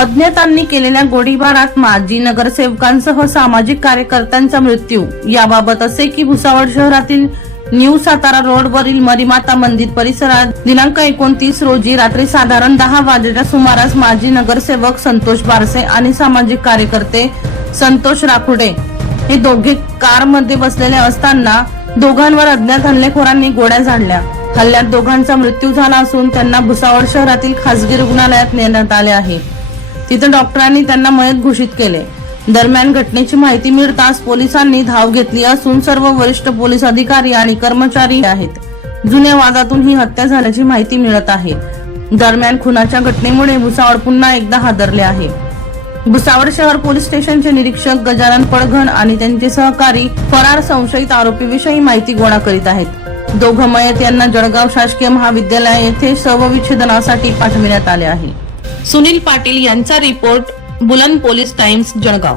अज्ञातांनी केलेल्या गोळीबारात माजी नगरसेवकांसह सामाजिक कार्यकर्त्यांचा मृत्यू. याबाबत असे की भुसावळ शहरातील न्यू सातारा रोडवरील मरीमाता मंदिर परिसरात दिनांक एकोणतीस रोजी रात्री साधारण दहा वाजेच्या सुमारास माजी नगरसेवक संतोष बारसे आणि सामाजिक कार्यकर्ते संतोष राखुडे हे दोघे कारमध्ये बसलेले असताना दोघांवर अज्ञात हल्लेखोरांनी गोळ्या झाडल्या. हल्ल्यात दोघांचा मृत्यू झाला असून त्यांना भुसावळ शहरातील खासगी रुग्णालयात नेण्यात आले आहे. तिथं डॉक्टरांनी त्यांना मयत घोषित केले. दरम्यान घटनेची माहिती मिळताच पोलिसांनी धाव घेतली असून सर्व वरिष्ठ पोलीस अधिकारी आणि कर्मचारी आहेत. जुन्या वादातून ही हत्या झाल्याची माहिती मिळत आहे. दरम्यान खुनाच्या घटनेमुळे भुसावळ पुन्हा एकदा हादरले आहे. भुसावळ शहर पोलीस स्टेशनचे निरीक्षक गजानन पडघण आणि त्यांचे सहकारी फरार संशयित आरोपीविषयी माहिती गोळा करीत आहेत. दोघं मयत यांना जळगाव शासकीय महाविद्यालय येथे शवविच्छेदनासाठी पाठविण्यात आले आहे. सुनील पाटील यांचा रिपोर्ट बुलंद पोलीस टाइम्स जळगाव.